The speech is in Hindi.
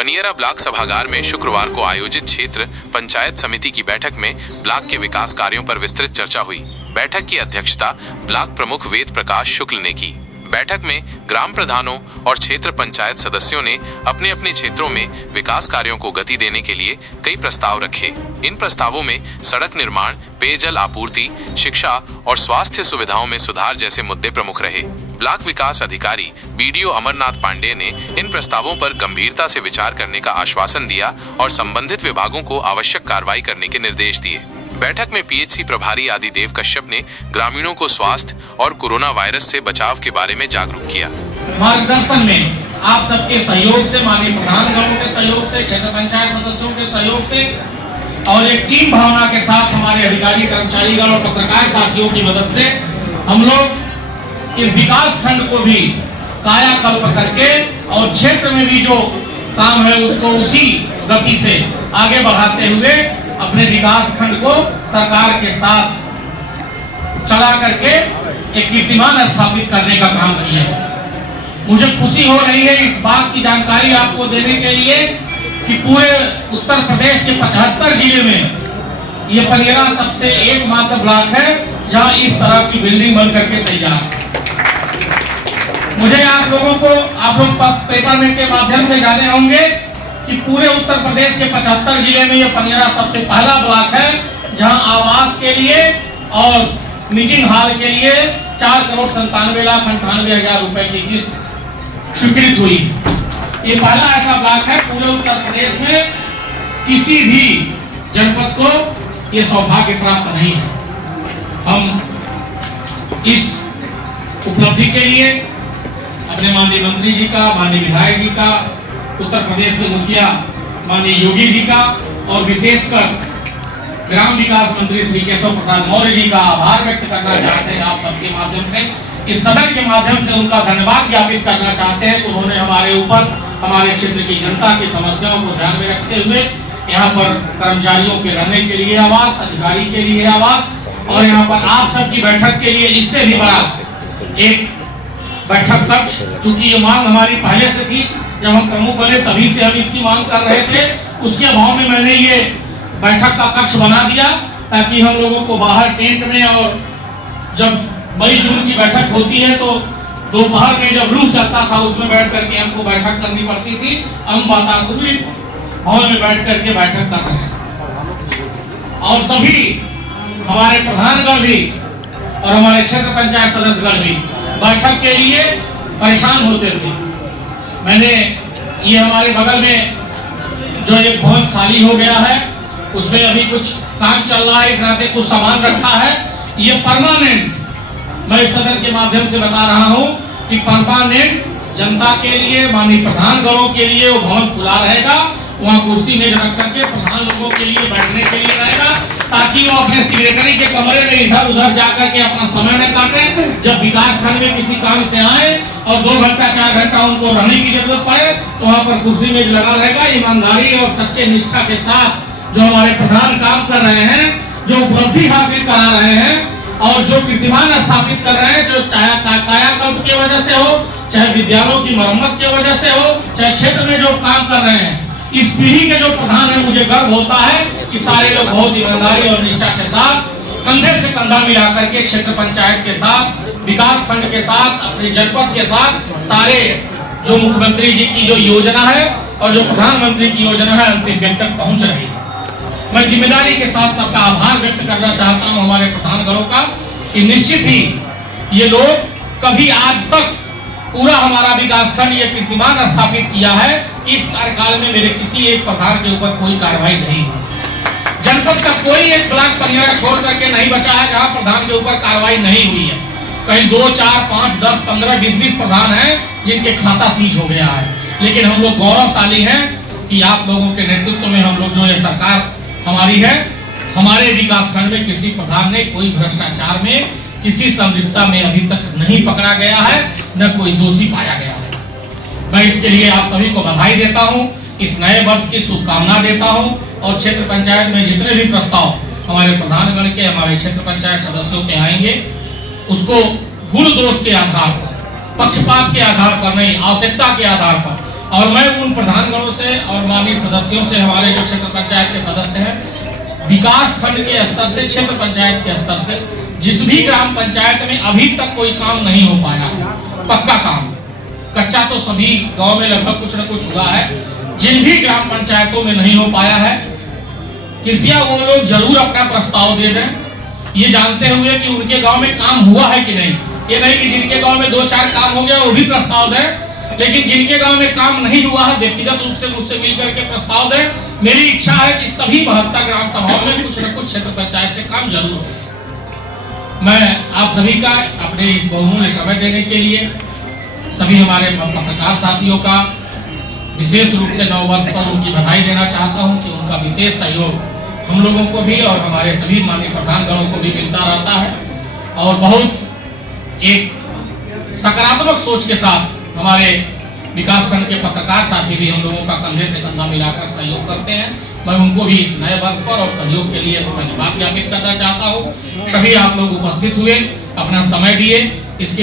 पनियरा ब्लॉक सभागार में शुक्रवार को आयोजित क्षेत्र पंचायत समिति की बैठक में ब्लॉक के विकास कार्यों पर विस्तृत चर्चा हुई। बैठक की अध्यक्षता ब्लॉक प्रमुख वेद प्रकाश शुक्ल ने की। बैठक में ग्राम प्रधानों और क्षेत्र पंचायत सदस्यों ने अपने अपने क्षेत्रों में विकास कार्यों को गति देने के लिए कई प्रस्ताव रखे। इन प्रस्तावों में सड़क निर्माण, पेयजल आपूर्ति, शिक्षा और स्वास्थ्य सुविधाओं में सुधार जैसे मुद्दे प्रमुख रहे। ब्लॉक विकास अधिकारी बीडीओ अमरनाथ पांडे ने इन प्रस्तावों पर गंभीरता से विचार करने का आश्वासन दिया और संबंधित विभागों को आवश्यक कार्रवाई करने के निर्देश दिए। बैठक में पीएचसी प्रभारी आदिदेव कश्यप ने ग्रामीणों को स्वास्थ्य और कोरोना वायरस से बचाव के बारे में जागरूक किया। मार्गदर्शन में आप सबके सहयोग से, माननीय प्रधानगणों के सहयोग से, क्षेत्र पंचायत सदस्यों के सहयोग से और एक टीम भावना के साथ हमारे अधिकारी, कर्मचारीगण और पत्रकार साथियों की मदद से हम लोग इस विकास खंड को भी कायाकल्प करके और क्षेत्र में भी जो काम है उसको उसी गति से आगे बढ़ाते हुए अपने विकास खंड को सरकार के साथ चला करके एक कीर्तिमान स्थापित करने का काम किया है। मुझे खुशी हो रही है इस बात की जानकारी आपको देने के लिए कि पूरे उत्तर प्रदेश के 75 जिले में ये पनियरा सबसे एकमात्र ब्लॉक है जहां इस तरह की बिल्डिंग बन करके तैयार है। मुझे आप लोग पेपर में के माध्यम से जाने होंगे कि पूरे उत्तर प्रदेश के 75 जिले में यह पनियरा सबसे पहला ब्लॉक है जहां आवास के लिए और मीटिंग हॉल के लिए 4,97,98,000 रुपए की किस्त स्वीकृत हुई। ये पहला ऐसा ब्लॉक है पूरे उत्तर प्रदेश में, किसी भी जनपद को ये सौभाग्य प्राप्त नहीं है। हम इस उपलब्धि के लिए अपने माननीय मंत्री जी का, माननीय विधायक जी का, उत्तर प्रदेश के मुखिया माननीय योगी जी का और विशेषकर ग्राम विकास मंत्री श्री केशव प्रसाद मौर्य जी का आभार व्यक्त करना चाहते हैं। आप सबके माध्यम से, इस सदन के माध्यम से उनका धन्यवाद ज्ञापित करना चाहते हैं। उन्होंने हमारे ऊपर, हमारे क्षेत्र की जनता की समस्याओं को ध्यान में रखते हुए यहाँ पर कर्मचारियों के रहने के लिए आवास, अधिकारी के लिए आवास और यहाँ पर आप सबकी बैठक के लिए इससे भी बड़ा एक बैठक कक्ष, चूंकि ये मांग हमारी पहले से थी, जब हम प्रमुख बने तभी से हम इसकी मांग कर रहे थे। उसके अभाव में मैंने ये बैठक का कक्ष बना दिया ताकि हम लोगों को बाहर टेंट में, और जब मई जून की बैठक होती है तो दोपहर में जब लू चलता था उसमें बैठ करके हमको बैठक करनी पड़ती थी। हम वातानुकूलित भवन में बैठ करके बैठक कर रहे हैं और सभी हमारे प्रधानगण भी और हमारे क्षेत्र पंचायत सदस्यगण भी बैठक के लिए परेशान होते थे। मैंने ये हमारे बगल में जो एक भवन खाली हो गया है उसमें अभी कुछ काम चल रहा है, इस नाते कुछ सामान रखा है। ये परमानेंट, मैं सदन के माध्यम से बता रहा हूँ कि परमानेंट जनता के लिए, माननीय प्रधानगणों के लिए वो भवन खुला रहेगा। वहाँ कुर्सी मेज रख करके प्रधान लोगों के लिए बैठने के लिए रहेगा ताकि वो अपने सेक्रेटरी के कमरे में इधर उधर जाकर के अपना समय न काटें। जब विकास खंड में किसी काम से आए और 2 घंटा 4 घंटा उनको रहने की जरूरत पड़े तो वहाँ पर कुर्सी मेज लगा रहेगा। ईमानदारी और सच्चे निष्ठा के साथ जो हमारे प्रधान काम कर रहे हैं, जो उपलब्धि हासिल करा रहे हैं और जो कीर्तिमान स्थापित कर रहे हैं, जो चाहे कायाकल्प की वजह से हो, चाहे विद्यालयों की मरम्मत की वजह से हो, चाहे क्षेत्र में जो काम कर रहे हैं, इस पीढ़ी के जो प्रधान है, मुझे गर्व होता है कि सारे लोग बहुत ईमानदारी और निष्ठा के साथ कंधे से कंधा मिला करके क्षेत्र पंचायत के साथ, विकास खंड के साथ, अपने जनपद के साथ सारे जो मुख्यमंत्री जी की जो योजना है और जो प्रधानमंत्री की योजना है अंतिम व्यक्ति तक पहुंच रही है। मैं जिम्मेदारी के साथ सबका आभार व्यक्त करना चाहता हूं हमारे प्रधानगणों का कि निश्चित ही ये लोग कभी आज तक पूरा हमारा विकास खंड ये कीर्तिमान स्थापित किया है। इस कार्यकाल में मेरे किसी एक प्रधान के ऊपर कोई कार्रवाई नहीं हुई। जनपद का कोई एक ब्लॉक पनियरा छोड़ करके नहीं बचा है जहां प्रधान के ऊपर कार्रवाई नहीं हुई है। कहीं 2, 4, 5, 10, 15, 20 प्रधान हैं जिनके खाता सीज हो गया है। लेकिन हम लोग गौरवशाली हैं कि आप लोगों के नेतृत्व में हम लोग जो ये सरकार हमारी है, हमारे विकास खंड में किसी प्रधान ने कोई भ्रष्टाचार में, किसी संलिप्तता में अभी तक नहीं पकड़ा गया है, न कोई दोषी पाया गया है। मैं इसके लिए आप सभी को बधाई देता हूं, इस नए वर्ष की शुभकामना देता हूं और क्षेत्र पंचायत में जितने भी प्रस्ताव हमारे प्रधानगण के, हमारे क्षेत्र पंचायत सदस्यों के आएंगे, उसको गुण दोष के आधार पर, पक्षपात के आधार पर नहीं, आवश्यकता के आधार पर, और मैं उन प्रधानगणों से और सम्मानित सदस्यों से, हमारे जो क्षेत्र पंचायत के सदस्य हैं, विकास खंड के स्तर से, क्षेत्र पंचायत के स्तर से जिस भी ग्राम पंचायत में अभी तक कोई काम नहीं हो पाया है, पक्का काम, कच्चा तो सभी गांव में लगभग कुछ न कुछ हुआ है, जिन भी ग्राम पंचायतों में नहीं हो पाया है, कृपया वो लोग जरूर अपना प्रस्ताव दे दें, ये जानते हुए कि उनके गांव में काम हुआ है कि नहीं। ये नहीं कि जिनके गांव में 2-4 काम हो गया वो भी प्रस्ताव दें, लेकिन जिनके गांव में काम नहीं हुआ है व्यक्तिगत रूप से मुझसे मिलकर के प्रस्ताव दें। मेरी इच्छा है कि सभी 72 ग्राम सभाओं में कुछ न कुछ क्षेत्र पंचायत से काम जरूर हो। मैं आप सभी का अपने इस बहुमूल्य समय देने के लिए सभी हमारे पत्रकार साथियों का विशेष रूप से नव वर्ष पर उनकी बधाई देना चाहता हूं कि उनका विशेष सहयोग हम लोगों को भी और हमारे सभी माननीय प्रधानगणों को भी मिलता रहता है और बहुत एक सकारात्मक सोच के साथ हमारे विकासखंड के पत्रकार साथी भी हम लोगों का कंधे से कंधा मिलाकर सहयोग करते हैं। मैं उनको भी इस नए वर्ष पर और सहयोग के लिए धन्यवाद ज्ञापित करना चाहता हूँ। सभी आप लोग उपस्थित हुए, अपना समय दिए, इसके